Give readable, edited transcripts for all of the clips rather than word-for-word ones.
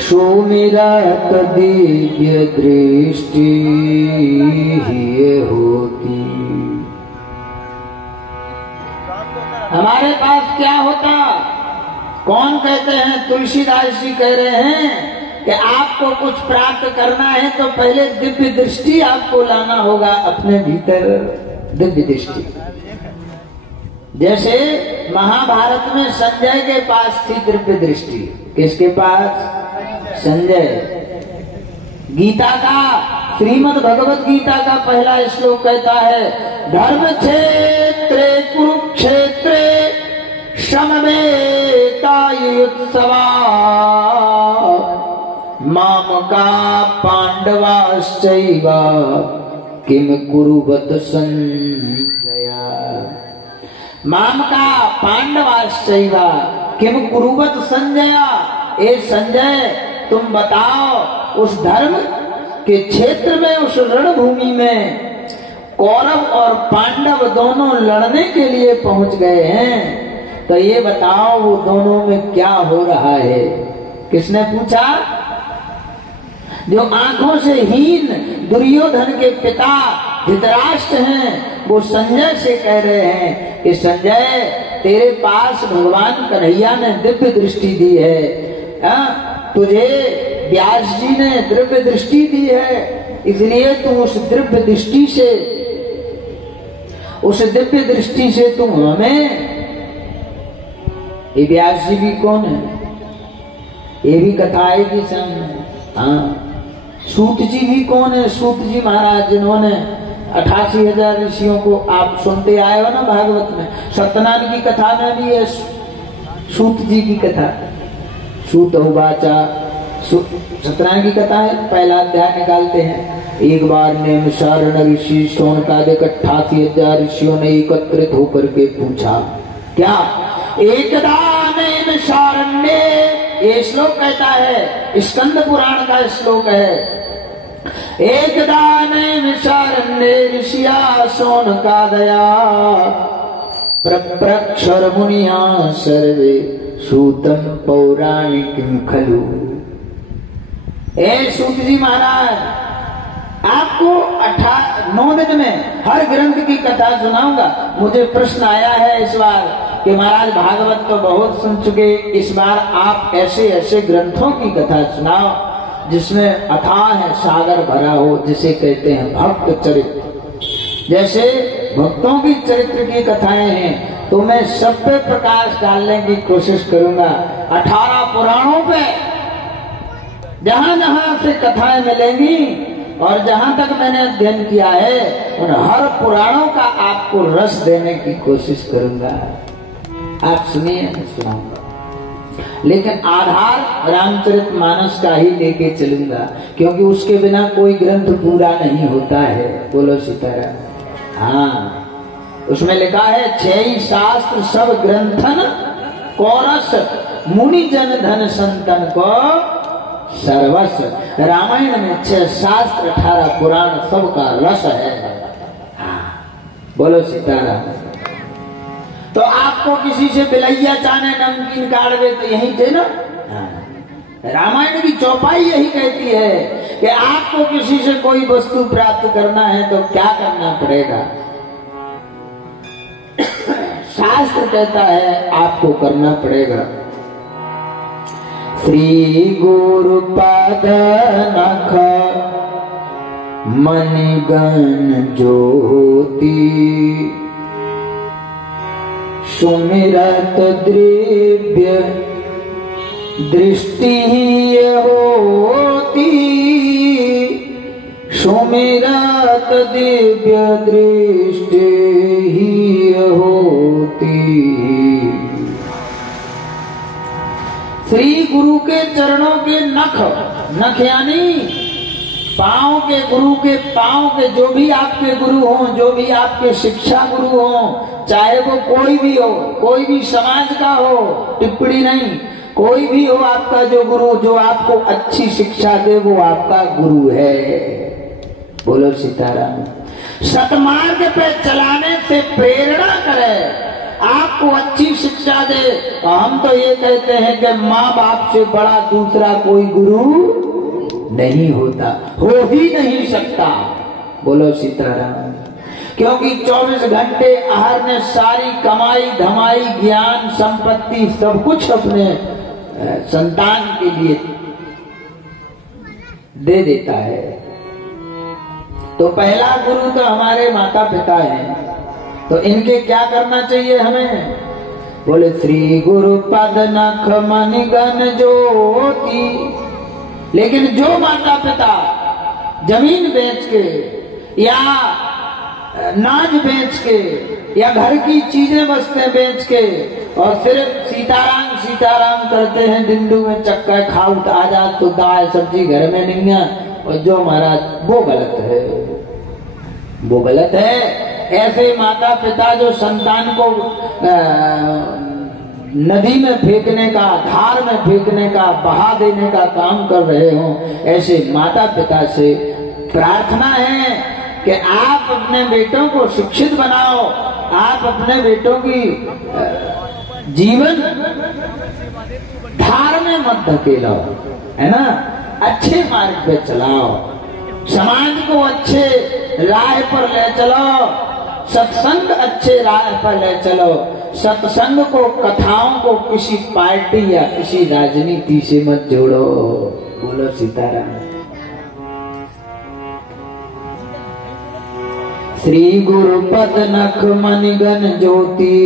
सुमिरत दिव्य दृष्टि ही होती। हमारे पास क्या होता? कौन कहते हैं? तुलसीदास जी कह रहे हैं कि आपको कुछ प्राप्त करना है तो पहले दिव्य दृष्टि आपको लाना होगा अपने भीतर। दिव्य दृष्टि जैसे महाभारत में संजय के पास थी दिव्य दृष्टि। किसके पास? संजय। गीता का, श्रीमद् भगवत गीता का पहला श्लोक कहता है, धर्म क्षेत्रे कुरुक्षेत्रे समवेतायुत्सवा मामका पांडवाश्चैव किम कुरुवत संजया। मामका पांडवाश्चैव किम कुरुवत संजया। ए संजय, तुम बताओ उस धर्म के क्षेत्र में, उस रणभूमि में कौरव और पांडव दोनों लड़ने के लिए पहुंच गए हैं, तो ये बताओ वो दोनों में क्या हो रहा है? किसने पूछा? जो आंखों से हीन दुर्योधन के पिता धृतराष्ट्र हैं, वो संजय से कह रहे हैं कि संजय, तेरे पास भगवान कन्हैया ने दिव्य दृष्टि दी है, तुझे व्यास जी ने दिव्य दृष्टि दी है, इसलिए तू उस दिव्य दृष्टि से तुम हमें। ये व्यास जी भी कौन है? ये भी कथा आएगी सामने। हाँ, सूत जी भी कौन है? सूत जी महाराज, जिन्होंने 88,000 ऋषियों को, आप सुनते आए हो ना भागवत में, सत्यनारायण की कथा में भी है सूत जी की कथा। सूत उवाचा, सत्यनारायण की कथा है, पहला अध्याय निकालते हैं। एक बार नैमिषारण्य ऋषि शौनकादिक 88,000 ऋषियों ने एकत्रित होकर के पूछा, क्या? एकदा नैमिषारण्य, ये श्लोक कहता है, स्कंद पुराण का श्लोक है। एकदा नैमिषारण्ये ऋषिया शौनकादया प्रप्रक्षर मुनिया सर्वे सूतम पौराणिकं खलु। ए सूत जी महाराज, आपको 9 दिन में हर ग्रंथ की कथा सुनाऊंगा। मुझे प्रश्न आया है इस बार कि महाराज भागवत तो बहुत सुन चुके, इस बार आप ऐसे ऐसे ग्रंथों की कथा सुनाओ जिसमें अथाह है सागर भरा हो, जिसे कहते हैं भक्त चरित्र। जैसे भक्तों की चरित्र की कथाएं हैं, तो मैं सब पे प्रकाश डालने की कोशिश करूंगा। 18 पुराणों पे जहां जहां से कथाएं मिलेंगी और जहां तक मैंने अध्ययन किया है, उन हर पुराणों का आपको रस देने की कोशिश करूंगा। आप सुनिए, मैं सुनाऊंगा, लेकिन आधार रामचरितमानस का ही लेके चलूंगा, क्योंकि उसके बिना कोई ग्रंथ पूरा नहीं होता है। बोलो सीताराम। हाँ, उसमें लिखा है, 6 शास्त्र सब ग्रंथन कोरस मुनि जन धन संतन को सर्वस्व। रामायण में 6 शास्त्र 18 पुराण सबका रस है। हाँ, बोलो सीताराम। तो आपको किसी से बिलैया चाने नमकीन काढ़वे तो यही थे ना। रामायण की चौपाई यही कहती है कि आपको किसी से कोई वस्तु प्राप्त करना है तो क्या करना पड़ेगा। शास्त्र कहता है आपको करना पड़ेगा, श्री गुरु पाद नख मणिगण ज्योति सुमिरत दिव्य दृष्टि होती। सुमिरत दिव्य दृष्टि ही होती। श्री गुरु के चरणों के नख यानी पांव के, गुरु के पांव के, जो भी आपके गुरु हों, जो भी आपके शिक्षा गुरु हों, चाहे वो कोई भी हो, कोई भी समाज का हो, टिप्पणी नहीं, कोई भी हो आपका जो गुरु, जो आपको अच्छी शिक्षा दे, वो आपका गुरु है। बोलो सीताराम। सतमार्ग पे चलाने से प्रेरणा करे, आपको अच्छी शिक्षा दे। और हम तो ये कहते हैं कि माँ बाप से बड़ा दूसरा कोई गुरु नहीं होता, हो ही नहीं सकता। बोलो सीताराम। क्योंकि 24 घंटे आहार ने सारी कमाई धमाई ज्ञान संपत्ति सब कुछ अपने संतान के लिए दे देता है। तो पहला गुरु तो हमारे माता पिता हैं। तो इनके क्या करना चाहिए हमें? बोले श्री गुरु पद नख मनि गण ज्योति। लेकिन जो माता पिता जमीन बेच के या नाज बेच के या घर की चीजें वस्तुएं बेच के और सिर्फ सीताराम सीताराम करते हैं, दिंडू में चक्कर खाउट आजाद तो दाल सब्जी घर में नहीं है, और जो महाराज वो गलत है, वो गलत है। ऐसे माता पिता जो संतान को नदी में फेंकने का, धार में फेंकने का, बहा देने का काम कर रहे हो, ऐसे माता पिता से प्रार्थना है कि आप अपने बेटों को शिक्षित बनाओ, आप अपने बेटों की जीवन धार में मत धकेलो, है ना, अच्छे मार्ग पे चलाओ, समाज को अच्छे राह पर ले चलो, सत्संग अच्छे राह पर ले चलो। सत्संग को, कथाओं को किसी पार्टी या किसी राजनीति से मत जोड़ो। बोलो सीताराम। श्री गुरु पद नख मनि गण ज्योति,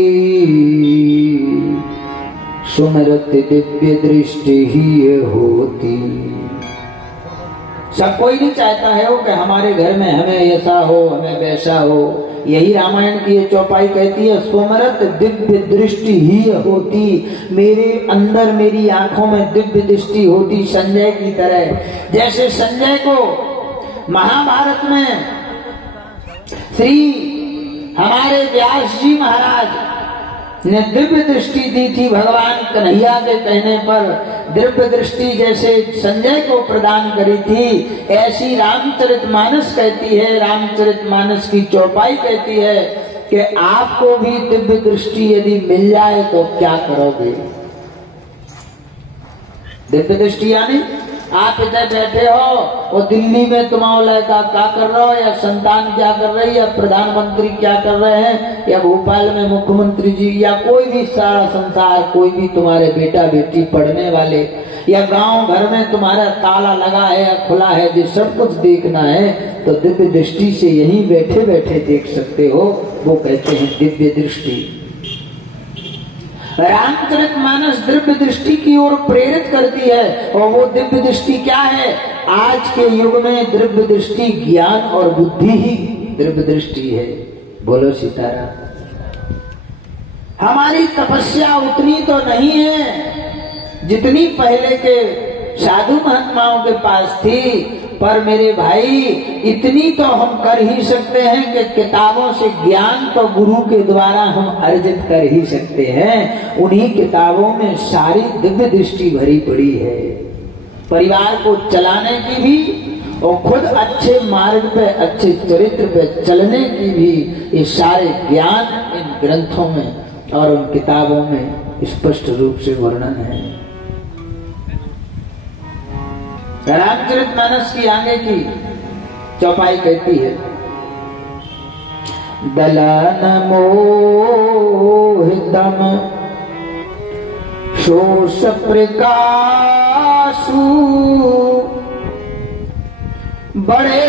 सुमिरत दिव्य दृष्टि ही होती। सब कोई नहीं चाहता है वो कि हमारे घर में हमें ऐसा हो, हमें वैसा हो। यही रामायण की ये चौपाई कहती है, सुमिरत दिव्य दृष्टि ही होती। मेरे अंदर, मेरी आंखों में दिव्य दृष्टि होती, संजय की तरह। जैसे संजय को महाभारत में श्री हमारे व्यास जी महाराज ने दिव्य दृष्टि दी थी, भगवान कन्हैया के कहने पर दिव्य दृष्टि जैसे संजय को प्रदान करी थी, ऐसी रामचरितमानस कहती है, रामचरितमानस की चौपाई कहती है कि आपको भी दिव्य दृष्टि यदि मिल जाए तो क्या करोगे? दिव्य दृष्टि यानी आप इधर बैठे हो और दिल्ली में तुम्हारा लड़का क्या कर रहा हो, या संतान क्या कर रही है, या प्रधानमंत्री क्या कर रहे हैं, या भोपाल में मुख्यमंत्री जी, या कोई भी सारा संसार, कोई भी तुम्हारे बेटा बेटी पढ़ने वाले, या गांव घर में तुम्हारा ताला लगा है या खुला है, जो सब कुछ देखना है तो दिव्य दृष्टि से यहीं बैठे बैठे देख सकते हो। वो कहते हैं दिव्य दृष्टि। रामचरितमानस दिव्य दृष्टि की ओर प्रेरित करती है। और वो दिव्य दृष्टि क्या है? आज के युग में दिव्य दृष्टि ज्ञान और बुद्धि ही दिव्य दृष्टि है। बोलो सीताराम। हमारी तपस्या उतनी तो नहीं है जितनी पहले के साधु महात्माओं के पास थी, पर मेरे भाई इतनी तो हम कर ही सकते हैं कि किताबों से ज्ञान तो गुरु के द्वारा हम अर्जित कर ही सकते हैं। उन्हीं किताबों में सारी दिव्य दृष्टि भरी पड़ी है, परिवार को चलाने की भी और खुद अच्छे मार्ग पे, अच्छे चरित्र पे चलने की भी। ये सारे ज्ञान इन ग्रंथों में और उन किताबों में स्पष्ट रूप से वर्णन है। रामचरितमानस की आगे की चौपाई कहती है, दलन मोहितम शोष प्रकाशु, बड़े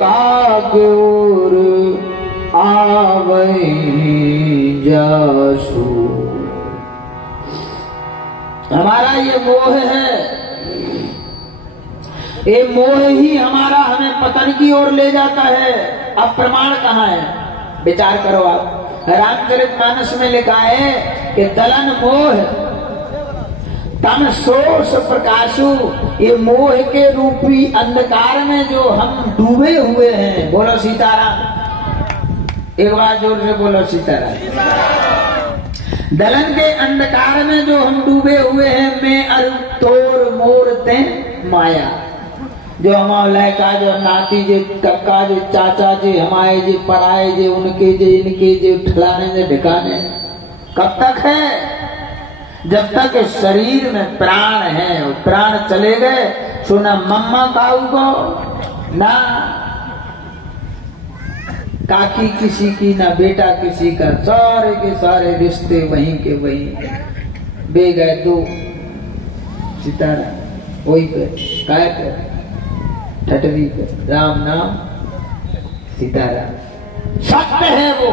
भाग्योर आवै जासु। हमारा ये मोह है, ये मोह ही हमारा हमें पतन की ओर ले जाता है। अब प्रमाण कहाँ है? विचार करो आप। रामचरितमानस में लिखा है कि दलन मोह तम शोष प्रकाशु, ये मोह के रूपी अंधकार में जो हम डूबे हुए हैं। बोलो सीताराम। एक बार जोर से बोलो सीताराम। दलन के अंधकार में जो हम डूबे हुए हैं, मैं अरु तोर मोर ते माया। जो हमारा का जो नाती जे कक्का जे चाचा जे हमारे जे पराए जे उनके जे इनके जे ठिकाने जे ढिकाने कब तक है? जब तक शरीर में प्राण है। और प्राण चले गए सो ना मम्मा काऊ को, ना काकी किसी की, ना बेटा किसी का, सारे के सारे रिश्ते वहीं के वहीं बे गए। दो सितारा वही पे काय पे ठटवी पे राम नाम सीताराम। सत्य है वो।